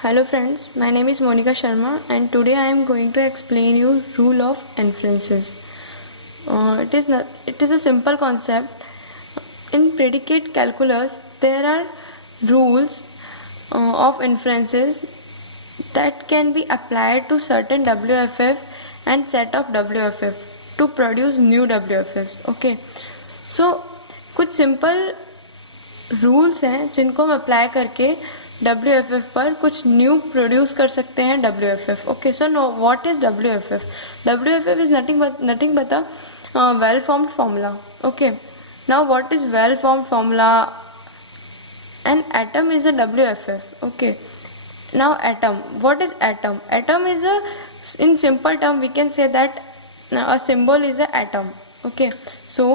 Hello friends, my name is Monica Sharma and today I am going to explain you rule of inferences. It is a simple concept. In predicate calculus, there are rules of inferences that can be applied to certain WFF and set of WFF to produce new WFFs. Okay, so कुछ simple rules हैं जिनको हम apply करके WFF पर कुछ new produce कर सकते हैं WFF. Okay, so know what is WFF? WFF is nothing but a well formed formula. Okay, now what is well formed formula? An atom is a WFF. Okay, now atom, what is atom? Atom is in simple term we can say that a symbol is a atom. Okay, so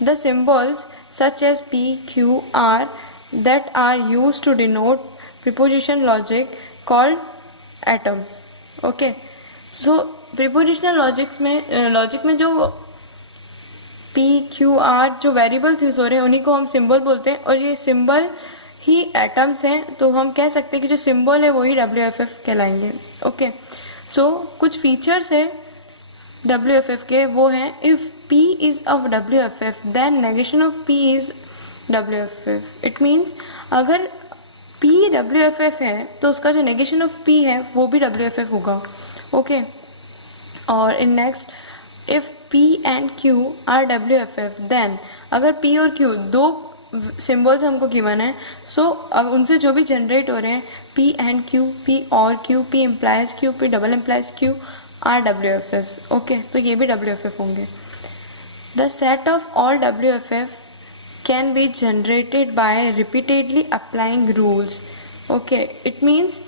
the symbols such as P, Q, R that are used to denote preposition logic called atoms. Okay, so prepositional logic में जो P, Q, R जो variables use हो रहे हैं उन्हीं को हम symbol बोलते हैं और ये सिंबल ही एटम्स हैं, तो हम कह सकते हैं कि जो सिंबल है वही WFF कहलाएंगे. ओके, सो कुछ फीचर्स है WFF के, वो हैं if P is of WFF then negation of P is WFF. It means अगर P WFF है तो उसका जो नेगेशन ऑफ P है वो भी WFF होगा. ओके, और in next if P and Q are WFF then अगर P और Q दो सिम्बल्स हमको गिवन है, सो उनसे जो भी जनरेट हो रहे हैं P एंड Q, P और Q, P implies Q, P double implies Q are WFFs. Okay, तो ये भी WFF होंगे. The set of all WFF can be generated by repeatedly applying rules. Okay, it means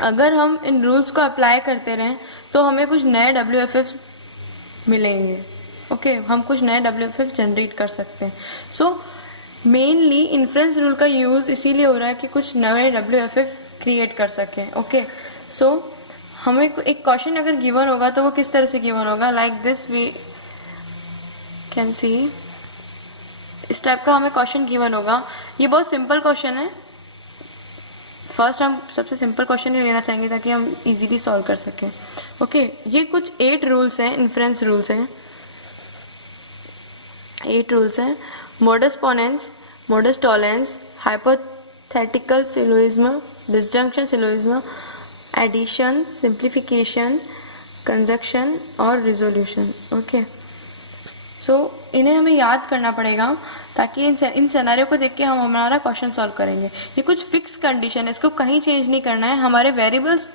अगर हम इन rules को apply करते रहें तो हमें कुछ नए WFF मिलेंगे. ओके, हम कुछ नए WFF जनरेट कर सकते हैं. सो मेनली इन्फ्रेंस रूल का यूज़ इसीलिए हो रहा है कि कुछ नए WFF क्रिएट कर सकें. ओके, सो हमें एक क्वेश्चन अगर गिवन होगा तो वो किस तरह से गिवन होगा, like this we can see. इस टाइप का हमें क्वेश्चन गिवन होगा. ये बहुत सिंपल क्वेश्चन है. फर्स्ट हम सबसे सिंपल क्वेश्चन ही लेना चाहेंगे ताकि हम इजीली सॉल्व कर सकें. ओके, ये कुछ 8 रूल्स हैं, इन्फ्रेंस रूल्स हैं. 8 रूल्स हैं. Modus ponens, modus tollens, hypothetical syllogism, disjunction syllogism, addition, simplification, conjunction और रिजोल्यूशन. ओके, सो इन्हें हमें याद करना पड़ेगा ताकि इन सिनेरियो को देख के हम हमारा क्वेश्चन सॉल्व करेंगे. ये कुछ फिक्स कंडीशन है, इसको कहीं चेंज नहीं करना है. हमारे वेरिएबल्स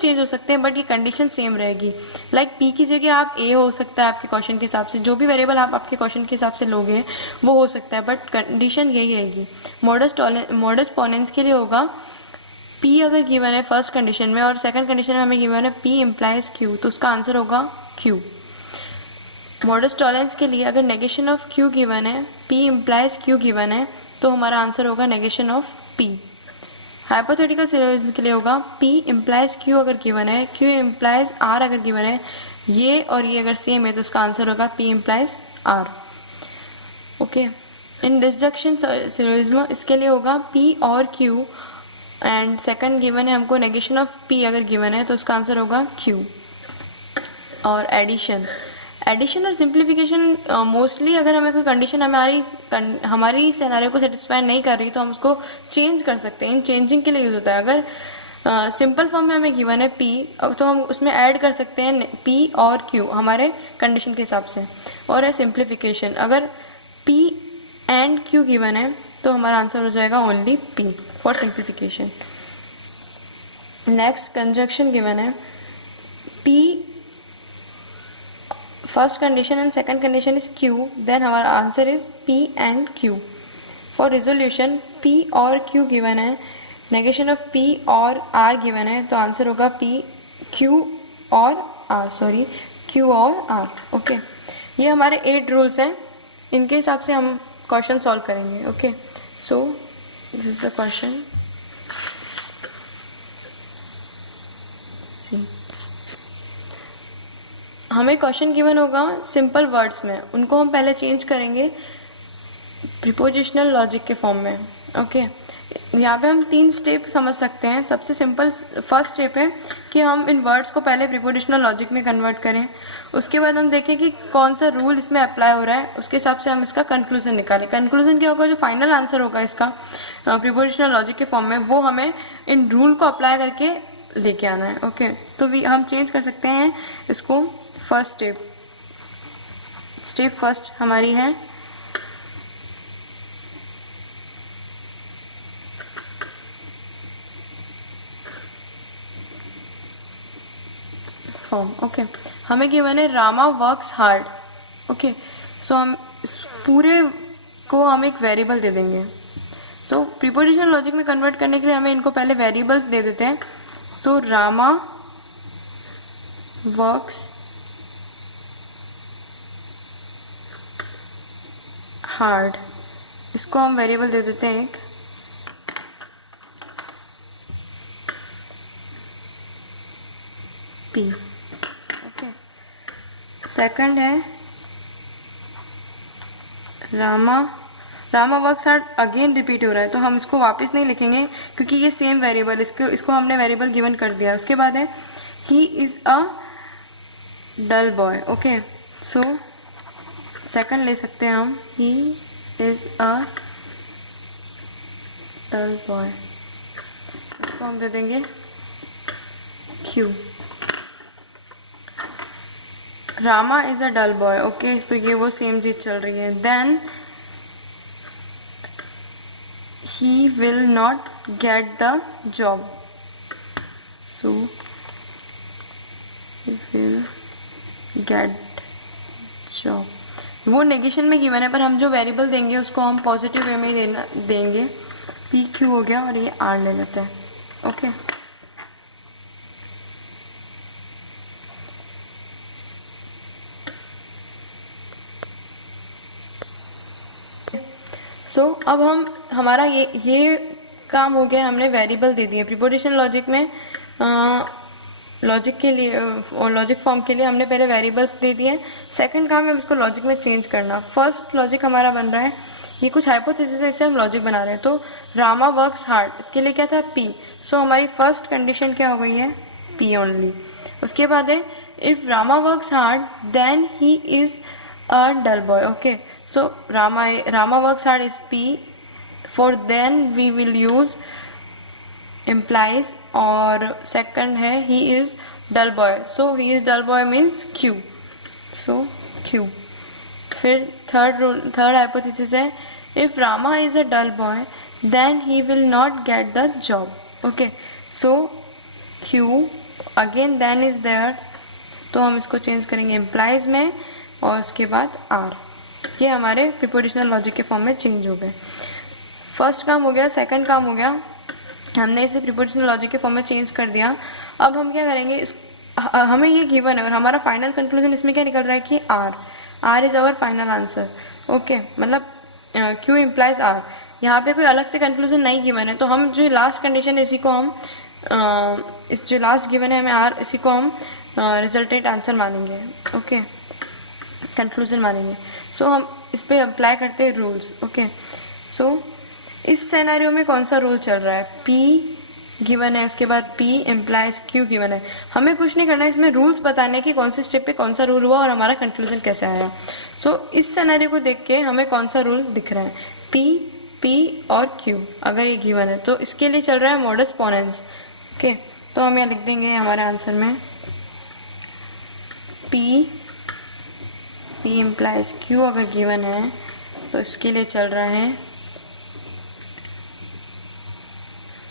चेंज हो सकते हैं बट ये कंडीशन सेम रहेगी. लाइक P की जगह आप A हो सकता है आपके क्वेश्चन के हिसाब से. जो भी वेरिएबल आप आपके क्वेश्चन के हिसाब से लोगे वो हो सकता है बट कंडीशन यही रहेगी. मोडस पोनेंस के लिए होगा P अगर गिवन है फर्स्ट कंडीशन में और सेकंड कंडीशन में हमें गिवन है P इम्प्लाइज Q, तो उसका आंसर होगा Q. मोडस टॉलेंस के लिए अगर नेगेशन ऑफ Q गिवन है, P इम्प्लाइज Q गिवन है, तो हमारा आंसर होगा negation of P. Hypothetical syllogism के लिए होगा P इम्प्लाइज Q अगर गिवन है, Q इम्प्लाइज R अगर गिवन है, ये और ये अगर सेम है तो उसका आंसर होगा P इम्प्लाइज R. ओके, इन डिसजंक्शन सिलोजिज्म इसके लिए होगा P और Q एंड सेकंड गिवन है हमको नेगेशन ऑफ P अगर गिवन है तो उसका आंसर होगा Q. और एडिशन और सिंप्लीफिकेशन मोस्टली अगर हमें कोई कंडीशन हमारी सिनेरियो को सेटिस्फाई नहीं कर रही तो हम उसको चेंज कर सकते हैं. इन चेंजिंग के लिए यूज होता है. अगर सिंपल फॉर्म में हमें गिवन है P तो हम उसमें ऐड कर सकते हैं P और Q हमारे कंडीशन के हिसाब से. और है सिंप्लीफिकेशन, अगर P एंड Q गिवन है तो हमारा आंसर हो जाएगा only P for simplification. Next conjunction given है P first condition and second condition is Q, then हमारा answer is P and Q. For resolution P और Q गिवन है, negation of P और R गिवन है, तो answer होगा P Q और R. Okay, ये हमारे 8 रूल्स हैं. इनके हिसाब से हम क्वेश्चन सॉल्व करेंगे. Okay, so this is the question. हमें क्वेश्चन गिवन होगा सिंपल वर्ड्स में, उनको हम पहले चेंज करेंगे प्रीपोजिशनल लॉजिक के फॉर्म में. ओके, यहाँ पे हम 3 स्टेप समझ सकते हैं। सबसे सिंपल फर्स्ट स्टेप है कि हम इन वर्ड्स को पहले प्रीपोजिशनल लॉजिक में कन्वर्ट करें, उसके बाद हम देखें कि कौन सा रूल इसमें अप्लाई हो रहा है, उसके हिसाब से हम इसका कंक्लूजन निकालें। कंक्लूजन क्या होगा, जो फाइनल आंसर होगा इसका प्रीपोजिशनल लॉजिक के फॉर्म में, वो हमें इन रूल को अप्लाई करके लेके आना है। ओके, तो हम चेंज कर सकते हैं इसको। फर्स्ट स्टेप फर्स्ट हमारी है फॉर्म। ओके, हमें गिवन है रामा वर्क्स हार्ड। ओके, सो हम इस पूरे को हम एक वेरिएबल दे देंगे। सो प्रीपोजिशनल लॉजिक में कन्वर्ट करने के लिए हमें इनको पहले वेरिएबल्स दे देते हैं। सो रामा वर्क्स हार्ड, इसको हम वेरिएबल दे देते हैं एक पी। ओके, सेकंड है Rama works hard, again repeat हो रहा है तो हम इसको वापस नहीं लिखेंगे क्योंकि ये सेम वेरिएबल, इसको हमने वेरिएबल गिवन कर दिया। उसके बाद है he is a dull boy. Okay, so second ले सकते हैं हम, ही इज अ डल बॉय, इसको हम दे देंगे Q. Rama is a dull boy. Okay, तो ये वो सेम चीज चल रही है। Then he will not get the job, so he will get job। वो नेगेशन में गिवन है पर हम जो वेरिएबल देंगे उसको हम पॉजिटिव वे में ही देंगे। पी क्यू हो गया और ये आर ले लेते हैं। ओके, सो अब हमारा ये काम हो गया, हमने वेरिएबल दे दिए। प्रीपोजिशनल लॉजिक में लॉजिक के लिए लॉजिक फॉर्म के लिए हमने पहले वेरिएबल्स दे दिए। सेकंड काम है इसको लॉजिक में चेंज करना। फर्स्ट लॉजिक हमारा बन रहा है, ये कुछ हाइपोथेसिस है, इससे हम लॉजिक बना रहे हैं। तो रामा वर्क्स हार्ड, इसके लिए क्या था पी। सो हमारी फर्स्ट कंडीशन क्या हो गई है, पी ओनली। उसके बाद है if Rama works hard then he is a dull boy. Okay, so Rama works hard is P. For then we will use implies, और second है he is dull boy, so he is dull boy means Q, so Q। फिर third hypothesis है if Rama is a dull boy then he will not get the job। okay, so Q again then is there, तो हम इसको change करेंगे implies में और उसके बाद R। ये हमारे प्रीपोजिशनल लॉजिक के फॉर्म में चेंज हो गए। फर्स्ट काम हो गया। सेकंड काम हो गया, हमने इसे प्रीपोजिशनल लॉजिक के फॉर्म में चेंज कर दिया। अब हम क्या करेंगे, हमें ये गिवन है और हमारा फाइनल कंक्लूजन इसमें क्या निकल रहा है कि R is our final answer. Okay, मतलब क्यू इम्प्लाइज आर। यहाँ पे कोई अलग से कंक्लूजन नहीं गिवन है, तो हम जो लास्ट कंडीशन है इसी को हम इस जो लास्ट गिवन है हमें आर, इसी को हम रिजल्टेंट आंसर मानेंगे। ओके, कंक्लूजन मानेंगे। सो हम इस पे अप्लाई करते हैं रूल्स। ओके, सो इस सिनेरियो में कौन सा रूल चल रहा है, पी गिवन है, उसके बाद पी इम्प्लाइज क्यू गिवन है। हमें कुछ नहीं करना है, इसमें रूल्स बताने कि कौन से स्टेप पे कौन सा रूल हुआ और हमारा कंक्लूजन कैसे आया। सो इस सिनेरियो को देख के हमें कौन सा रूल दिख रहा है, पी और क्यू अगर ये गिवन है तो इसके लिए चल रहा है मॉडस पोनेंस। ओके, तो हम यहाँ लिख देंगे हमारे आंसर में पी इम्प्लाइज क्यू अगर गिवन है तो इसके लिए चल रहा है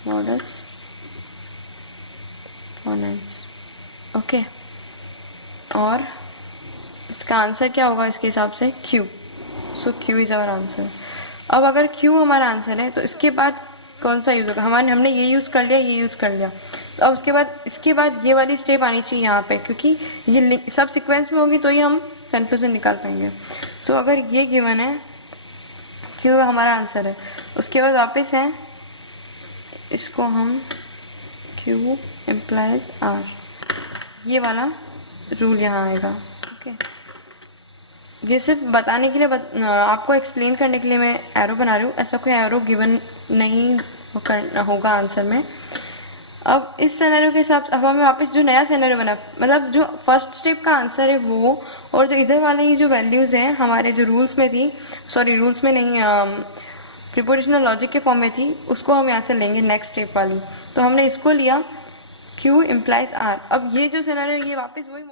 मॉडस पोनेंस। ओके, और इसका आंसर क्या होगा इसके हिसाब से Q. So Q is our answer. अब अगर क्यू हमारा आंसर है तो इसके बाद कौन सा यूज होगा, हमने ये यूज कर लिया, ये यूज कर लिया, तो अब इसके बाद ये वाली स्टेप आनी चाहिए यहाँ पे, क्योंकि ये सब सीक्वेंस में होगी तो ही हम कंक्लूजन निकाल पाएंगे। सो अगर ये गिवन है क्यू हमारा आंसर है, उसके बाद वापस है इसको हम क्यू इम्प्लाइज आर, ये वाला रूल यहाँ आएगा। ओके, ये सिर्फ बताने के लिए आपको एक्सप्लेन करने के लिए मैं एरो बना रही हूँ, ऐसा कोई एरो गिवन नहीं वो करना होगा आंसर में। अब इस सिनेरियो के हिसाब से अब हमें वापस जो नया सिनेरियो बना, मतलब जो फर्स्ट स्टेप का आंसर है वो, और जो इधर वाले ये जो वैल्यूज़ हैं हमारे जो रूल्स में थी, सॉरी रूल्स में नहीं, प्रीपोजिशनल लॉजिक के फॉर्म में थी, उसको हम यहाँ से लेंगे नेक्स्ट स्टेप वाली। तो हमने इसको लिया Q इम्प्लाइज R। अब ये जो सिनेरियो ये वापस वही